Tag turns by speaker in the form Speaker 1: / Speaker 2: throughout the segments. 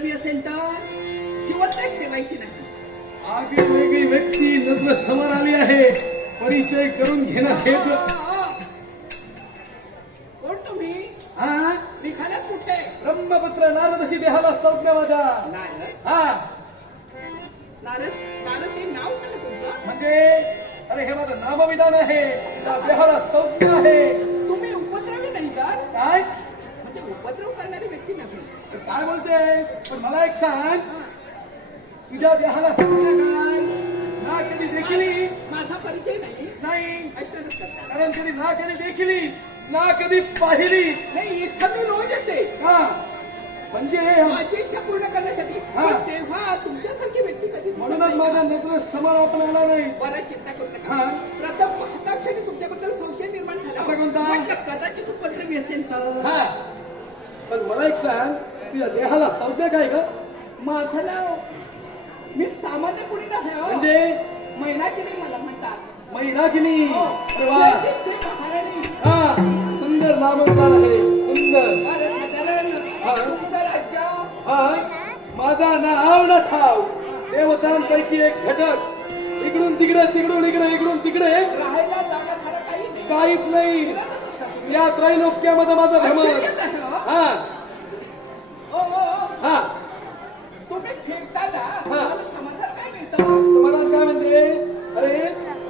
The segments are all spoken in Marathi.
Speaker 1: उपद्रवी असेल तर जिवंत ठेवायची नाही.
Speaker 2: आगळी वेगळी व्यक्ती नजर समोर आली आहे. परिचय करून घेणं हेच
Speaker 1: कोण तुम्ही?
Speaker 2: हा
Speaker 1: निघालात कुठे?
Speaker 2: ब्रह्मपुत्र नारदशी देहाला संज्ञा माझ्या
Speaker 1: नारद?
Speaker 2: हा.
Speaker 1: नारद? नारद हे नाव झालं तुमचं.
Speaker 2: म्हणजे अरे हे माझं नामविधान आहे. त्या देहाला संज्ञा आहे
Speaker 1: तुम्ही उपद्रवी नाही तर
Speaker 2: काय
Speaker 1: म्हणजे उपद्रव करणारी व्यक्ती नव्हे
Speaker 2: तर काय बोलते पण मला एक सांग. तुझ्या देहाला काय ना कधी देखील
Speaker 1: माझा परिचय नाही.
Speaker 2: नाही. कारण कधी ना कधी देखील ना कधी पाहिली.
Speaker 1: नाही इथं मी रोज येते.
Speaker 2: हा. म्हणजे
Speaker 1: माझी इच्छा पूर्ण करण्यासाठी
Speaker 2: हा.
Speaker 1: पण तेव्हा तुमच्यासारखी व्यक्ती कधी दिसत
Speaker 2: म्हणूनच
Speaker 1: नाही
Speaker 2: माझ्या
Speaker 1: का?
Speaker 2: नजर समोर आपण आला नाही.
Speaker 1: बरं चिंता करू नका.
Speaker 2: हा.
Speaker 1: प्रथम पाहता क्षणी तुमच्याबद्दल संशय निर्माण झाला.
Speaker 2: असा कोणता?
Speaker 1: म्हटलं कदाचित उपद्रवी असेल तर.
Speaker 2: हा. पण मला एक सांग. तुझ्या देहाला संज्ञा काय ग?
Speaker 1: माझं नाव मी सामान्य कुणी नाही हो.
Speaker 2: म्हणजे?
Speaker 1: नाही मला म्हणतात.
Speaker 2: महिना किनी
Speaker 1: हो.
Speaker 2: अरे वा.
Speaker 1: जयदीप जय महाराणी.
Speaker 2: हा सुंदर नामकदार आहे सुंदर. हा.
Speaker 1: तुमचं राज्य.
Speaker 2: हा माझा नाव न ठाव. देवतांपैकी एक घटक. इकडून तिकडे तिकडून इकडे इकडून तिकडे.
Speaker 1: राहायला जागा खरं काही नाही.
Speaker 2: काहीच नाही.
Speaker 1: फिरतच.
Speaker 2: या त्रैलोक्यामध्ये माझं भ्रमण
Speaker 1: आश्चर्यच आहे हो.
Speaker 2: हा. हा.
Speaker 1: तुम्ही फिरताना
Speaker 2: हा.
Speaker 1: तुम्हाला समाधान काय मिळतं?
Speaker 2: समाधान काय म्हणजे अरे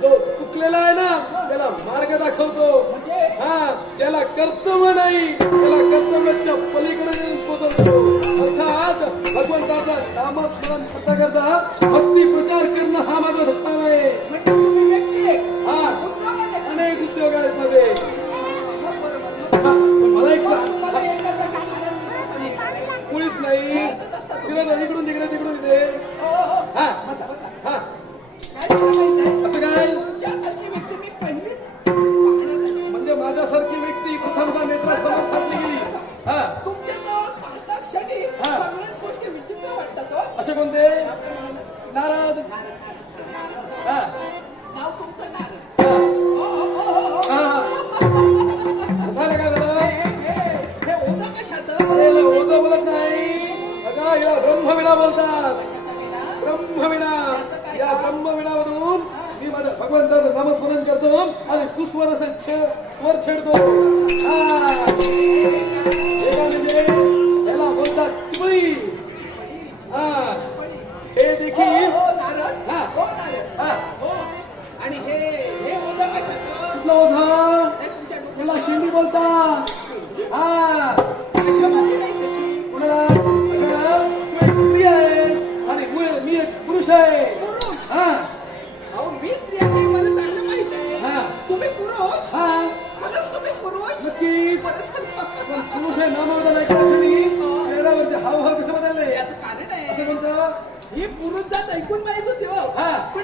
Speaker 2: जो चुकलेला आहे ना त्याला मार्ग दाखवतो.
Speaker 1: म्हणजे?
Speaker 2: हा ज्याला कर्तव्य नाही. त्याला कर्तव्याच्या पलीकडे नेऊन पोहोचवतो अर्थात भगवंताचा नामस्मरण करता करता भक्ती प्रचार करणं हा माझा धक्का आहे.
Speaker 1: म्हणजे तुम्ही व्यक्ती आहे.
Speaker 2: हा.
Speaker 1: आहे.
Speaker 2: अनेक उद्योग आहेत मध्ये तिला इकडून तिकडे तिकडून इकडे
Speaker 1: ओ.
Speaker 2: हा. हा
Speaker 1: काय?
Speaker 2: असं. म्हणजे माझ्यासारखी व्यक्ती प्रथमता नेत्रासमोर थाटली गेली हा हा.
Speaker 1: हो.
Speaker 2: असे कोणते नारद ब्रह्मविना बोलतात? ब्रह्मविना या ब्रह्मविनावरून मी माझ्या भगवंताचं नामस्मरण करतो आणि सुस्वर असे छे- स्वर छेडतो याला बोलतात चिपळी हा हे देखील
Speaker 1: ओ, नारद.
Speaker 2: हा.
Speaker 1: ओ, नारद.
Speaker 2: हा
Speaker 1: हो. आणि हे हे कशाचं?
Speaker 2: कुठलं ओझं याला शिंदी बोलतात हा हा.
Speaker 1: अहो, मी स्त्री आहे हे मला चांगलं माहीत
Speaker 2: हा.
Speaker 1: आहे. तुम्ही पुरुष?
Speaker 2: हा.
Speaker 1: खरंच तुम्ही पुरुष?
Speaker 2: नक्कीच.
Speaker 1: बरं झालं.
Speaker 2: पण पुरुष आहे नामावता नाही. क्षणी चेहऱ्यावरचे हावभाव कसे बदलले?
Speaker 1: याचं कारण आहे.
Speaker 2: असं कोणतं?
Speaker 1: ही पुरुष जात ऐकून माहीत होती हो.
Speaker 2: हा.
Speaker 1: पण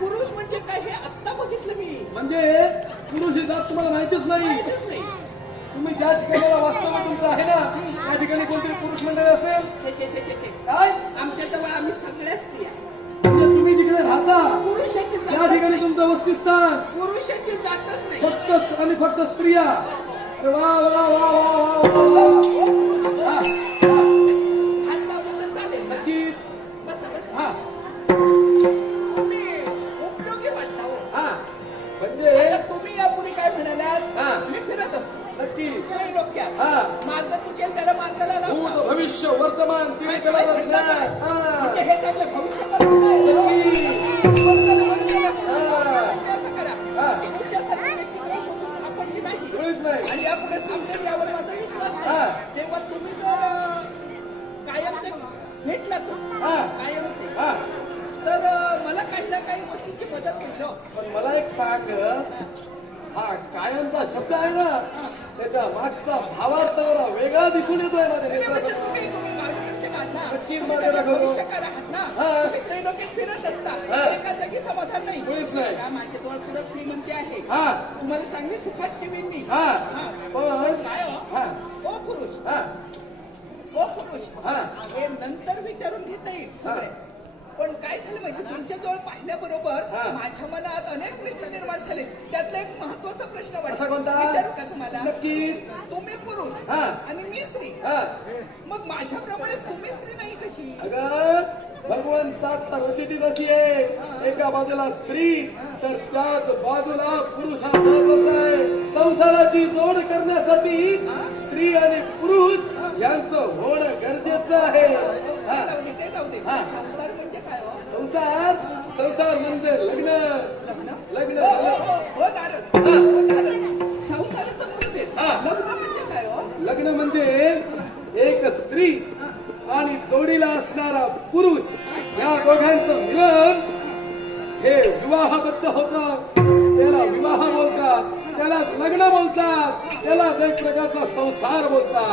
Speaker 1: पुरुष म्हणजे काय हे आत्ता बघितलं मी.
Speaker 2: म्हणजे पुरुष ही जात तुम्हाला माहितीच नाही.
Speaker 1: माहितच नाही.
Speaker 2: तुम्ही ज्या ठिकाणी वास्तव तुमचं आहे ना त्या ठिकाणी कोणतरी पुरुष मंडळ असेल?
Speaker 1: छे, छे, छे, छे, छे.
Speaker 2: काय?
Speaker 1: आमच्या जवळ आम्ही सगळ्या स्त्रिया
Speaker 2: त्या
Speaker 1: जातच
Speaker 2: ठिकाणी. तुमचं वस्तिस्थान.
Speaker 1: पुरुषाची जातच नाही.
Speaker 2: फक्त आणि फक्त स्त्रिया. वा वा वा वा वा वा वा हा, हा, नक्कीच. हा.
Speaker 1: उपयोगी वाटता हो.
Speaker 2: हा. म्हणजे
Speaker 1: आता तुम्ही यापूर्वी काय म्हणालात?
Speaker 2: हा.
Speaker 1: मी फिरत असतो.
Speaker 2: नक्की
Speaker 1: काही डोक्यात.
Speaker 2: हा.
Speaker 1: मार्ग चुकेल त्याला मार्गाला लावता.
Speaker 2: भविष्य वर्तमान तिने कला हा
Speaker 1: कायमचा
Speaker 2: शब्द आहे ना. त्याच्या मागचा भावार्थ वेगळा दिसून येतोय माझ्या
Speaker 1: म्हणजे
Speaker 2: नक्कीच हा.
Speaker 1: फिरत असता.
Speaker 2: हा.
Speaker 1: एका जागी समाधान नाही.
Speaker 2: मुळीच नाही.
Speaker 1: या माझ्याजवळ पुरत श्रीमंती आहे.
Speaker 2: हा.
Speaker 1: तुम्हाला चांगली सुखात ठेवीन मी.
Speaker 2: हा.
Speaker 1: हा.
Speaker 2: पण
Speaker 1: काय हो?
Speaker 2: हा.
Speaker 1: ओ पुरुष.
Speaker 2: हा.
Speaker 1: ओ पुरुष.
Speaker 2: हा.
Speaker 1: हे नंतर विचारून घेता येईल. सगळे. पण काय झालं माहिती? तुमच्याजवळ पाहिल्याबरोबर. माझ्या मनात अनेक प्रश्न निर्माण झाले. त्यातला एक महत्त्वाचा प्रश्न वाटतो.
Speaker 2: कोणता?
Speaker 1: विचारू का तुम्हाला?
Speaker 2: नक्की
Speaker 1: तुम्ही पुरुष
Speaker 2: हा.
Speaker 1: आणि मी स्त्री.
Speaker 2: हा.
Speaker 1: मग माझ्याप्रमाणे तुम्ही स्त्री नाही कशी?
Speaker 2: भगवंतात रचिती अशी आहे. एका बाजूला स्त्री तर त्याच बाजूला पुरुष संसाराची जोड करण्यासाठी स्त्री आणि पुरुष यांचं होणं गरजेचं आहे.
Speaker 1: संसार?
Speaker 2: संसार संसार म्हणजे लग्न. लग्न?
Speaker 1: हो, हो,
Speaker 2: झालं.
Speaker 1: हो, म्हणजे हो.
Speaker 2: लग्न म्हणजे एक स्त्री आणि जोडीला असणारा पुरुष. या दोघांचं मिलन हे विवाहबद्ध होतं. त्याला विवाह बोलतात त्याला लग्न बोलतात त्याला एक प्रकारचा संसार बोलतात.